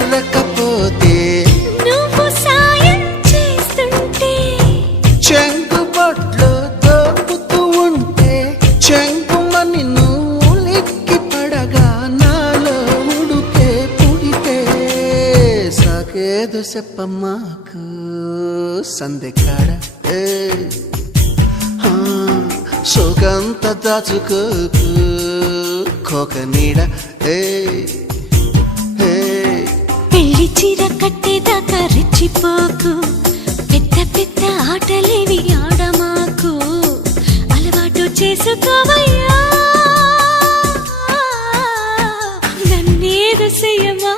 దొరకపోతే నువ్వు సాయం చేస్తుంటే ఉంటే చెంగుమని నువ్వు పడగా నాలో ఉడితే పుడితే సాకేదు చెప్పమ్మాకు సందెకాడ. సోకంత దాచుకోకు కోక నీడ. ఏ చీర కట్టేదాకా రెచ్చిపోకు. పెద్ద పెద్ద ఆటలేవి ఆడమాకు అలవాటు చేసుకోవయ్యా. నన్నేరు చేయమా